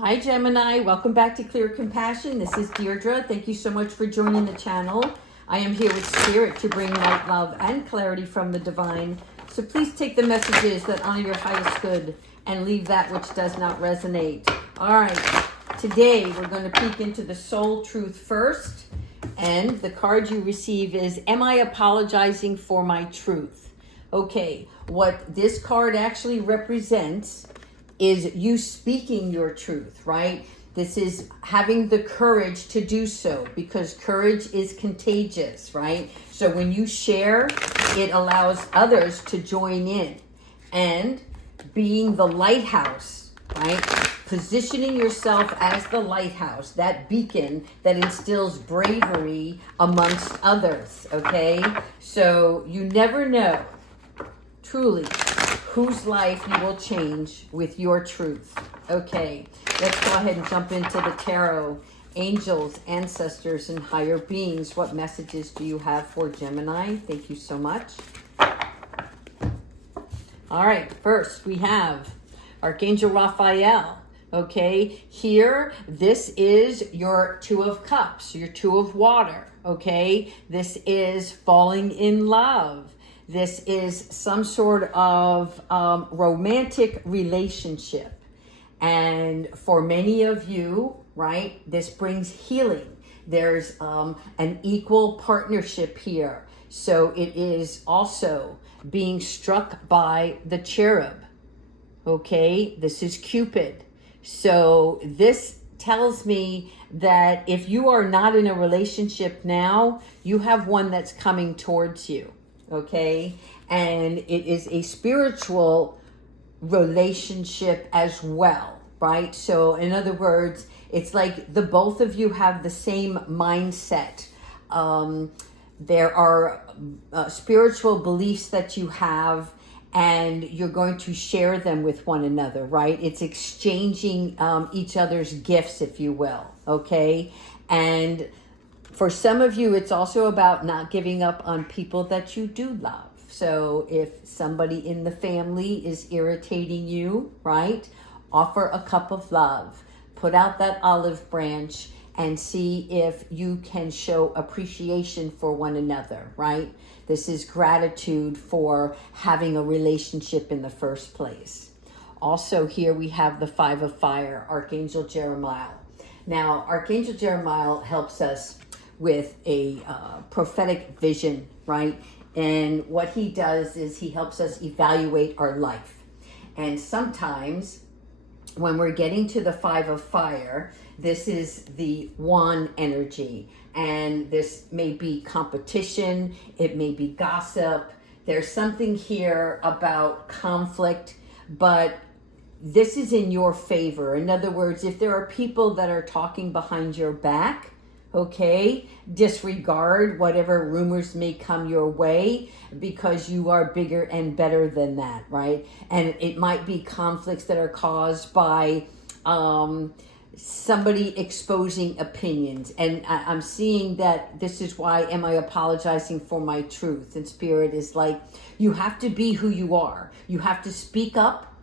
Hi Gemini, welcome back to Clear Compassion. This is Deirdre. Thank you so much for joining the channel. I am here with Spirit to bring light, love, and clarity from the divine. So please take the messages that honor your highest good and leave that which does not resonate. All right, today we're going to peek into the soul truth first. And the card you receive is, am I apologizing for my truth? Okay, what this card actually represents is you speaking your truth, right? This is having the courage to do so, because courage is contagious, right? So when you share, it allows others to join in. And being the lighthouse, right? Positioning yourself as the lighthouse, that beacon that instills bravery amongst others, okay? So you never know, truly, whose life you will change with your truth. Okay, let's go ahead and jump into the tarot. Angels, ancestors, and higher beings, what messages do you have for Gemini? Thank you so much. All right, first we have Archangel Raphael. Okay, here, this is your Two of Cups, your Two of Water. Okay, this is falling in love. This is some sort of romantic relationship. And for many of you, right, this brings healing. There's an equal partnership here. So it is also being struck by the cherub. Okay, this is Cupid. So this tells me that if you are not in a relationship now, you have one that's coming towards you. Okay, and it is a spiritual relationship as well, right? So in other words, it's like the both of you have the same mindset. There are spiritual beliefs that you have, and you're going to share them with one another, right? It's exchanging each other's gifts, if you will, okay? And for some of you, it's also about not giving up on people that you do love. So if somebody in the family is irritating you, right, offer a cup of love. Put out that olive branch and see if you can show appreciation for one another, right? This is gratitude for having a relationship in the first place. Also here we have the Five of Fire, Archangel Jeremiah. Now, Archangel Jeremiah helps us with a prophetic vision, right? And what he does is he helps us evaluate our life. And sometimes when we're getting to the Five of Fire, this is the wand energy. And this may be competition, it may be gossip. There's something here about conflict, but this is in your favor. In other words, if there are people that are talking behind your back, okay, disregard whatever rumors may come your way, because you are bigger and better than that, right? And it might be conflicts that are caused by somebody exposing opinions. And I'm seeing that this is why, am I apologizing for my truth? And Spirit is like, you have to be who you are. You have to speak up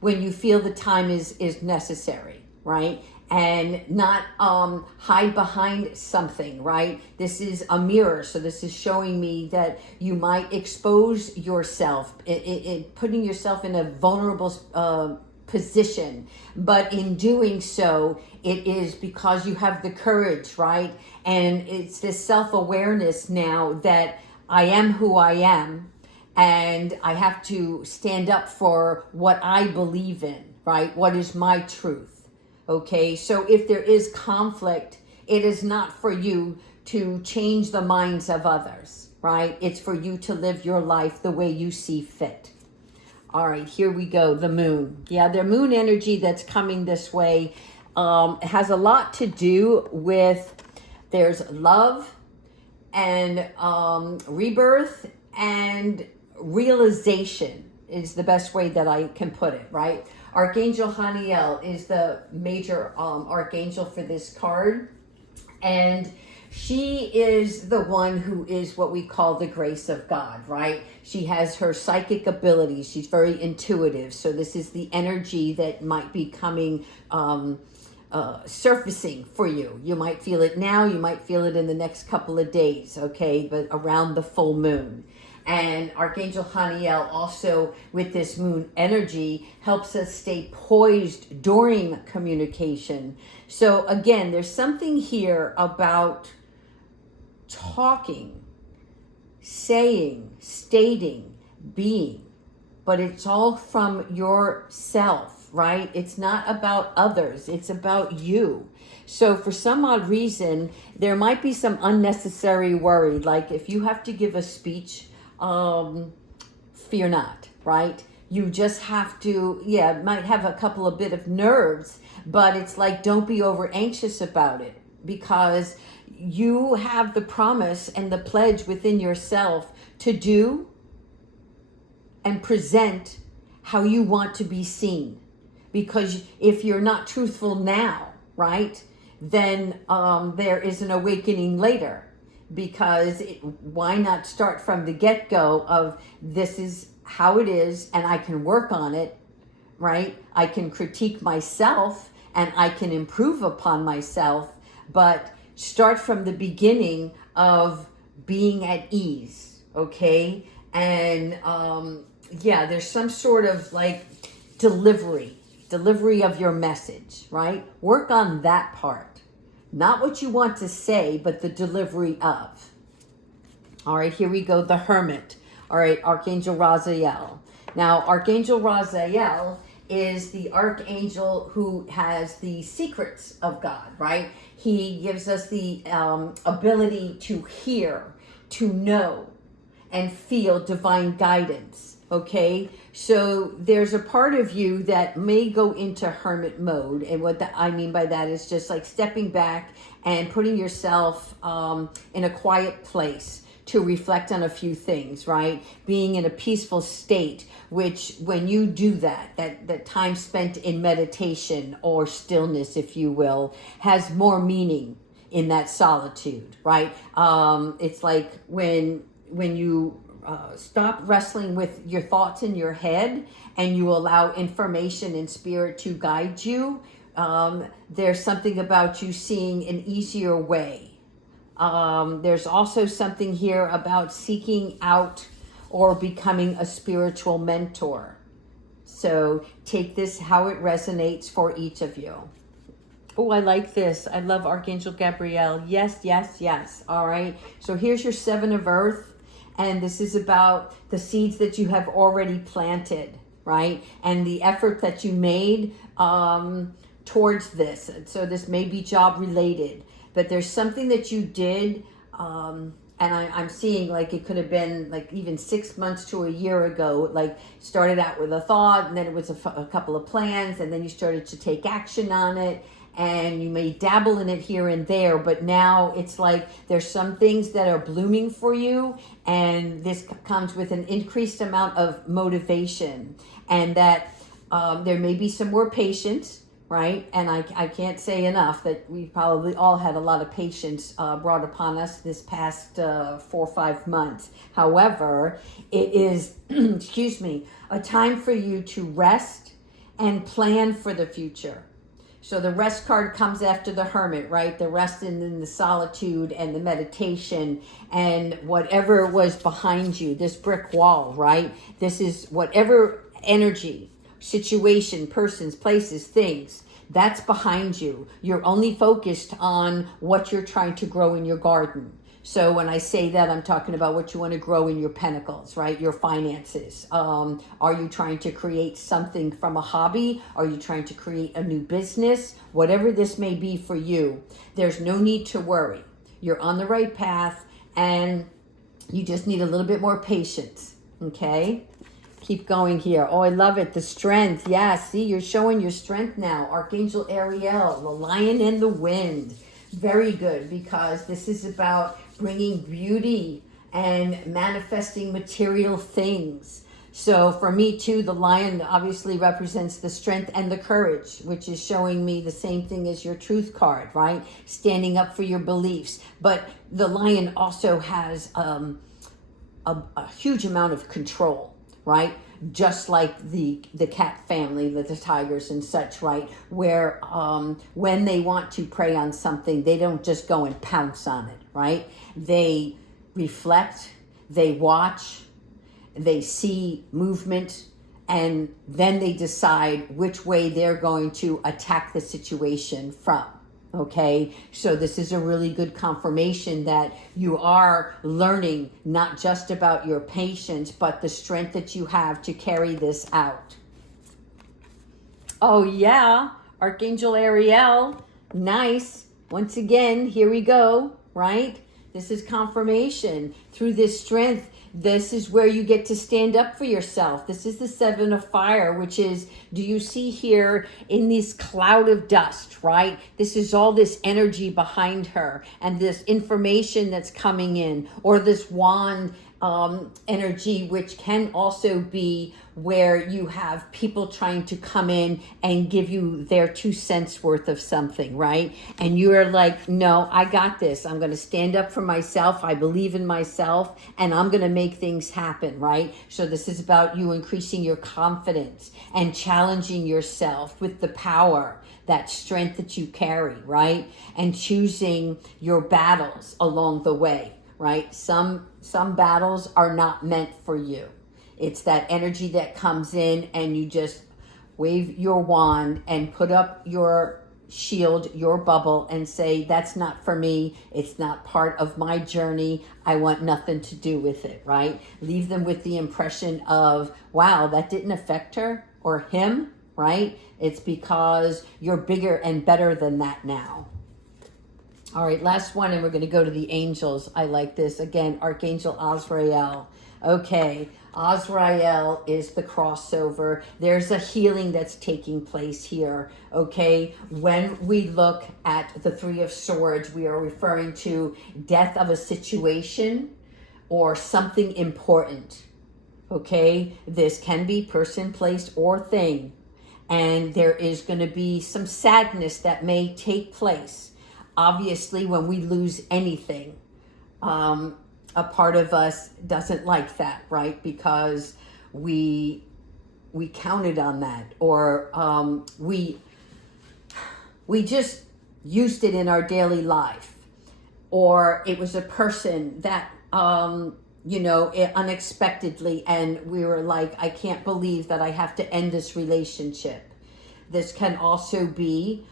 when you feel the time is necessary, right? And not hide behind something, right? This is a mirror, so this is showing me that you might expose yourself, putting yourself in a vulnerable position. But in doing so, it is because you have the courage, right? And it's this self-awareness now that I am who I am, and I have to stand up for what I believe in, right? What is my truth? Okay, so if there is conflict, it is not for you to change the minds of others, right? It's for you to live your life the way you see fit. All right, here we go, the moon. Yeah, the moon energy that's coming this way has a lot to do with, there's love and rebirth and realization is the best way that I can put it, right? Archangel Haniel is the major archangel for this card. And She is the one who is what we call the grace of God, right? She has her psychic abilities. She's very intuitive. So this is the energy that might be coming, surfacing for you. You might feel it now. You might feel it in the next couple of days, okay? But around the full moon. And Archangel Haniel also, with this moon energy, helps us stay poised during communication. So again, there's something here about talking, saying, stating, being, but it's all from yourself, right? It's not about others, it's about you. So for some odd reason, there might be some unnecessary worry, like if you have to give a speech, fear not, right? You just have to, might have a couple of bit of nerves, but it's like, don't be over anxious about it, because you have the promise and the pledge within yourself to do and present how you want to be seen. Because if you're not truthful now, right, then there is an awakening later. Because why not start from the get-go of this is how it is and I can work on it, right? I can critique myself and I can improve upon myself, but start from the beginning of being at ease, okay? And there's some sort of like delivery of your message, right? Work on that part. Not what you want to say, but the delivery of. All right, here we go, the Hermit. All right, Archangel Raziel. Now, Archangel Raziel is the archangel who has the secrets of God, right? He gives us the ability to hear, to know, and feel divine guidance. Okay, so there's a part of you that may go into hermit mode, and what I mean by that is just like stepping back and putting yourself in a quiet place to reflect on a few things, right? Being in a peaceful state, which when you do that time spent in meditation or stillness, if you will, has more meaning in that solitude, right? It's like when you stop wrestling with your thoughts in your head and you allow information and spirit to guide you, there's something about you seeing an easier way. There's also something here about seeking out or becoming a spiritual mentor. So take this how it resonates for each of you. Oh, I like this. I love Archangel Gabriel. Yes, yes, yes. All right. So here's your 7 of Earth. And this is about the seeds that you have already planted, right? And the effort that you made towards this. So this may be job related, but there's something that you did. And I'm seeing like it could have been like even 6 months to a year ago, like started out with a thought and then it was a couple of plans and then you started to take action on it. And you may dabble in it here and there, but now it's like there's some things that are blooming for you, and this comes with an increased amount of motivation, and that there may be some more patience, right? And I can't say enough that we probably all had a lot of patience brought upon us this past 4 or 5 months. However, it is, a time for you to rest and plan for the future. So the rest card comes after the Hermit, right? The rest in the solitude and the meditation and whatever was behind you, this brick wall, right? This is whatever energy, situation, persons, places, things, that's behind you. You're only focused on what you're trying to grow in your garden. So when I say that, I'm talking about what you want to grow in your pentacles, right? Your finances. Are you trying to create something from a hobby? Are you trying to create a new business? Whatever this may be for you, there's no need to worry. You're on the right path and you just need a little bit more patience, okay? Keep going here. Oh, I love it. The strength. Yeah, see, you're showing your strength now. Archangel Ariel, the lion in the wind. Very good, because this is about bringing beauty and manifesting material things. So for me too, the lion obviously represents the strength and the courage, which is showing me the same thing as your truth card, right? Standing up for your beliefs. But the lion also has a huge amount of control, right? Just like the cat family, the tigers and such, right? Where when they want to prey on something, they don't just go and pounce on it, right? They reflect, they watch, they see movement, and then they decide which way they're going to attack the situation from. Okay, so this is a really good confirmation that you are learning not just about your patience, but the strength that you have to carry this out. Oh yeah, Archangel Ariel, nice. Once again, here we go, right? This is confirmation. Through this strength, this is where you get to stand up for yourself. This is the Seven of Fire, which is, do you see here in this cloud of dust, right? This is all this energy behind her and this information that's coming in, or this wand energy, which can also be where you have people trying to come in and give you their 2 cents worth of something, right? And you're like, no, I got this. I'm going to stand up for myself. I believe in myself, and I'm going to make things happen, right? So this is about you increasing your confidence and challenging yourself with the power, that strength that you carry, right? And choosing your battles along the way, right? Some battles are not meant for you. It's that energy that comes in and you just wave your wand and put up your shield, your bubble, and say, that's not for me. It's not part of my journey. I want nothing to do with it, right? Leave them with the impression of, wow, that didn't affect her or him, right? It's because you're bigger and better than that now. All right, last one, and we're going to go to the angels. I like this. Again, Archangel Azrael. Okay, Azrael is the crossover. There's a healing that's taking place here, okay? When we look at the Three of Swords, we are referring to death of a situation or something important, okay? This can be person, place, or thing. And there is going to be some sadness that may take place. Obviously, when we lose anything, a part of us doesn't like that, right? Because we counted on that, or we just used it in our daily life, or it was a person that unexpectedly, and we were like, I can't believe that I have to end this relationship. This can also be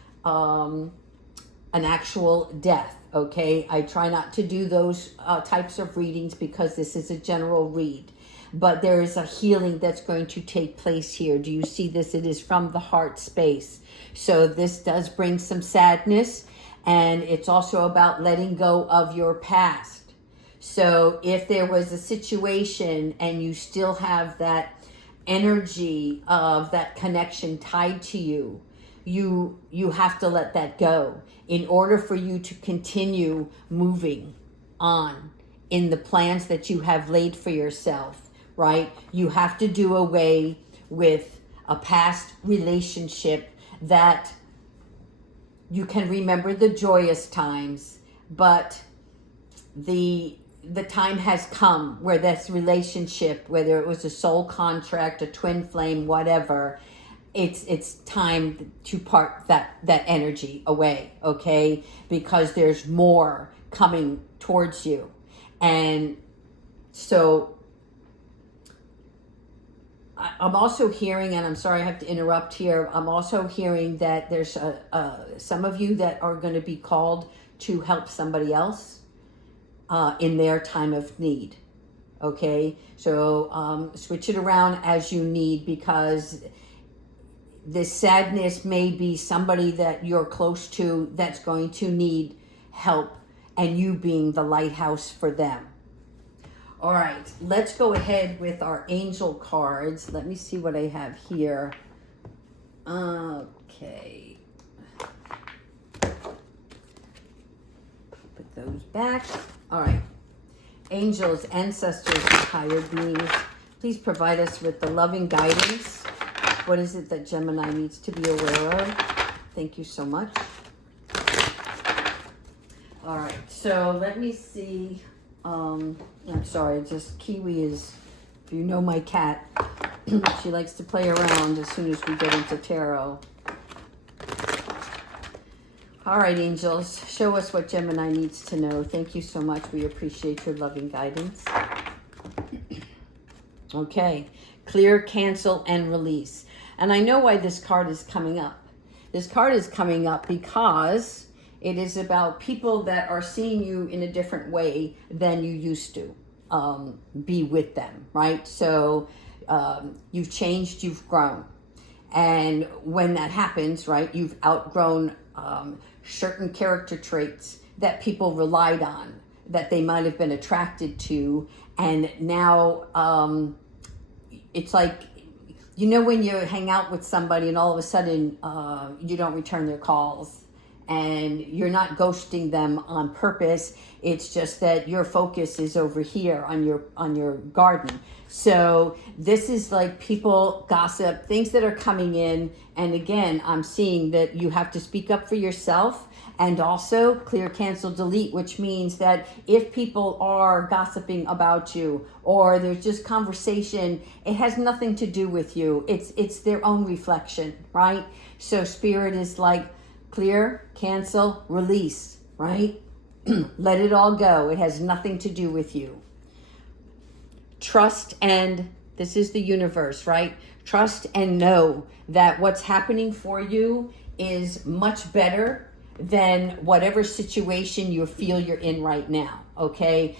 an actual death, okay? I try not to do those types of readings because this is a general read. But there is a healing that's going to take place here. Do you see this? It is from the heart space. So this does bring some sadness, and it's also about letting go of your past. So if there was a situation and you still have that energy of that connection tied to you, you have to let that go in order for you to continue moving on in the plans that you have laid for yourself, right? You have to do away with a past relationship that you can remember the joyous times, but the time has come where this relationship, whether it was a soul contract, a twin flame, whatever, it's time to part that energy away, okay? Because there's more coming towards you. And so I'm also hearing, and I'm sorry I have to interrupt here, I'm also hearing that there's some of you that are going to be called to help somebody else in their time of need, okay? So switch it around as you need, because this sadness may be somebody that you're close to that's going to need help, and you being the lighthouse for them. All right, let's go ahead with our angel cards. Let me see what I have here. Okay. Put those back. All right. Angels, ancestors, and higher beings, please provide us with the loving guidance. What is it that Gemini needs to be aware of? Thank you so much. All right, so let me see. I'm sorry, just Kiwi is, if you know my cat, she likes to play around as soon as we get into tarot. All right, angels, show us what Gemini needs to know. Thank you so much. We appreciate your loving guidance. Okay, clear, cancel, and release. And I know why this card is coming up. This card is coming up because it is about people that are seeing you in a different way than you used to be with them, right? So you've changed, you've grown. And when that happens, right, you've outgrown certain character traits that people relied on, that they might have been attracted to. And now it's like, you know, when you hang out with somebody and all of a sudden you don't return their calls, and you're not ghosting them on purpose. It's just that your focus is over here on your garden. So this is like people gossip, things that are coming in. And again, I'm seeing that you have to speak up for yourself, and also clear, cancel, delete, which means that if people are gossiping about you or there's just conversation, it has nothing to do with you. It's their own reflection, right? So Spirit is like, clear, cancel, release, right? Let it all go. It has nothing to do with you. Trust, and this is the universe, right? Trust and know that what's happening for you is much better than whatever situation you feel you're in right now, okay?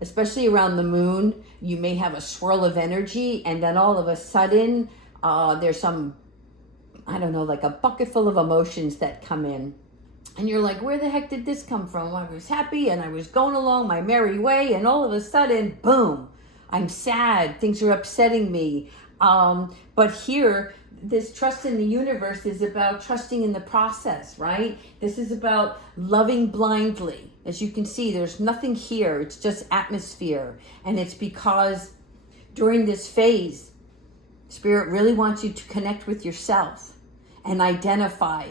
Especially around the moon, you may have a swirl of energy, and then all of a sudden, there's some, I don't know, like a bucket full of emotions that come in. And you're like, where the heck did this come from? I was happy and I was going along my merry way, and all of a sudden, boom, I'm sad. Things are upsetting me. But here, this trust in the universe is about trusting in the process, right? This is about loving blindly. As you can see, there's nothing here. It's just atmosphere. And it's because during this phase, Spirit really wants you to connect with yourself and identify,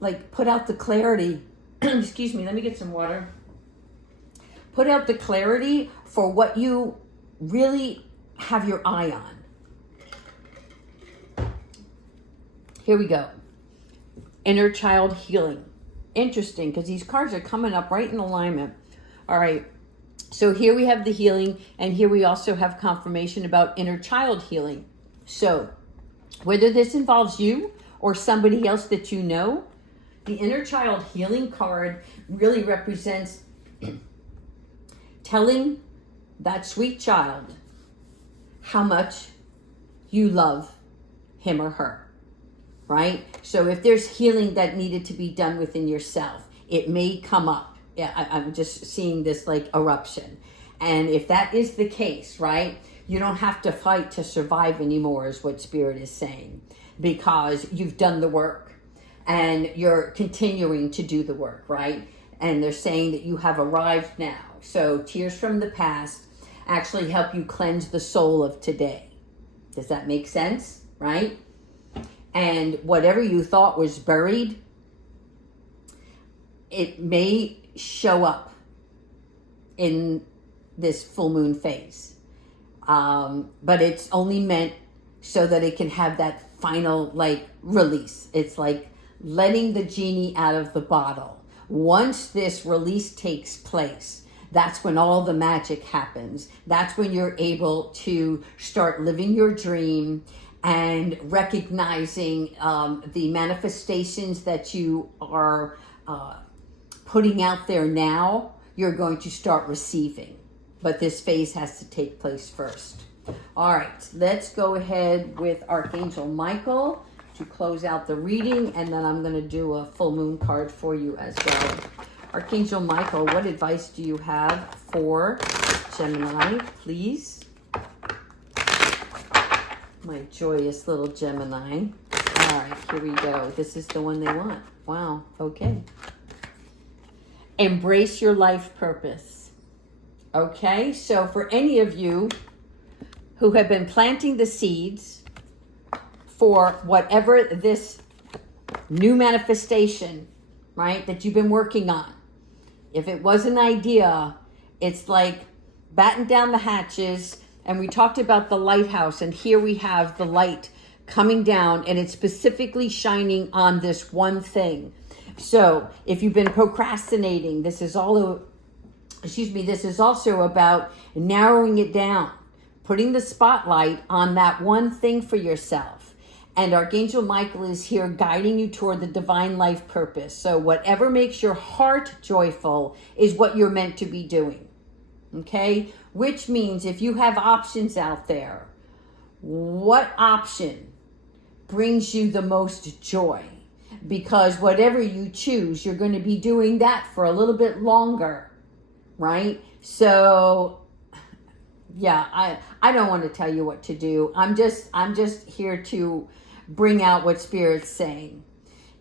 like put out the clarity. Excuse me, let me get some water. Put out the clarity for what you really have your eye on. Here we go. Inner child healing. Interesting, because these cards are coming up right in alignment. All right. So here we have the healing, and here we also have confirmation about inner child healing. So whether this involves you or somebody else that you know, the inner child healing card really represents telling that sweet child how much you love him or her, right? So if there's healing that needed to be done within yourself, it may come up. Yeah, I'm just seeing this like eruption. And if that is the case, right, you don't have to fight to survive anymore, is what Spirit is saying, because you've done the work and you're continuing to do the work, right? And they're saying that you have arrived now. So tears from the past actually help you cleanse the soul of today. Does that make sense, right? And whatever you thought was buried, it may show up in this full moon phase. But it's only meant so that it can have that final like release. It's like letting the genie out of the bottle. Once this release takes place, that's when all the magic happens. That's when you're able to start living your dream and recognizing the manifestations that you are putting out there now, you're going to start receiving. But this phase has to take place first. All right, let's go ahead with Archangel Michael to close out the reading, and then I'm going to do a full moon card for you as well. Archangel Michael, what advice do you have for Gemini, please? My joyous little Gemini. All right, here we go. This is the one they want. Wow, okay. Embrace your life purpose. Okay, so for any of you who have been planting the seeds for whatever this new manifestation, right, that you've been working on, if it was an idea, it's like batten down the hatches. And we talked about the lighthouse, and here we have the light coming down, and it's specifically shining on this one thing. So if you've been procrastinating, this is also about narrowing it down, putting the spotlight on that one thing for yourself. And Archangel Michael is here guiding you toward the divine life purpose. So whatever makes your heart joyful is what you're meant to be doing. Okay? Which means if you have options out there, what option brings you the most joy? Because whatever you choose, you're going to be doing that for a little bit longer, right? So yeah, I don't want to tell you what to do. I'm just here to bring out what Spirit's saying.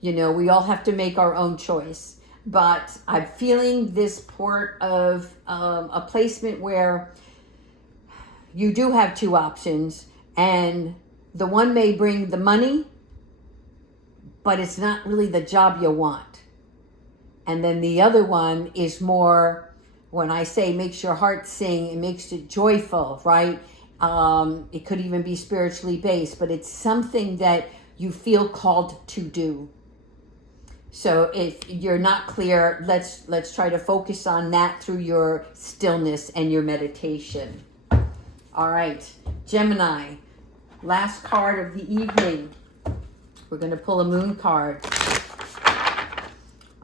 You know, we all have to make our own choice. But I'm feeling this part of a placement where you do have two options, and the one may bring the money, but it's not really the job you want. And then the other one is more, when I say makes your heart sing, it makes it joyful, right? It could even be spiritually based, but it's something that you feel called to do. So if you're not clear, let's try to focus on that through your stillness and your meditation. All right, Gemini, last card of the evening. We're going to pull a moon card.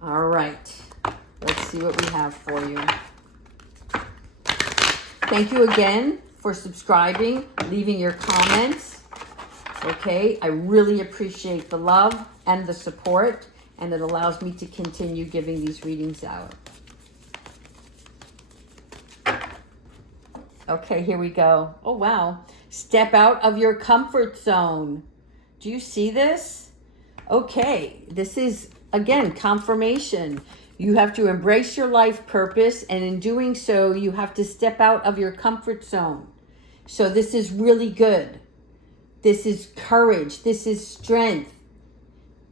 All right, let's see what we have for you. Thank you again for subscribing, leaving your comments. Okay, I really appreciate the love and the support, and it allows me to continue giving these readings out. Okay, here we go. Oh, wow. Step out of your comfort zone. Do you see this? Okay, this is, again, confirmation. You have to embrace your life purpose, and in doing so, you have to step out of your comfort zone. So this is really good. This is courage. This is strength.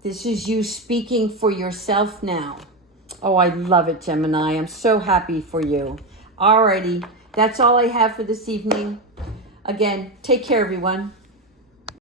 This is you speaking for yourself now. Oh, I love it, Gemini. I'm so happy for you. Alrighty, that's all I have for this evening. Again, take care, everyone.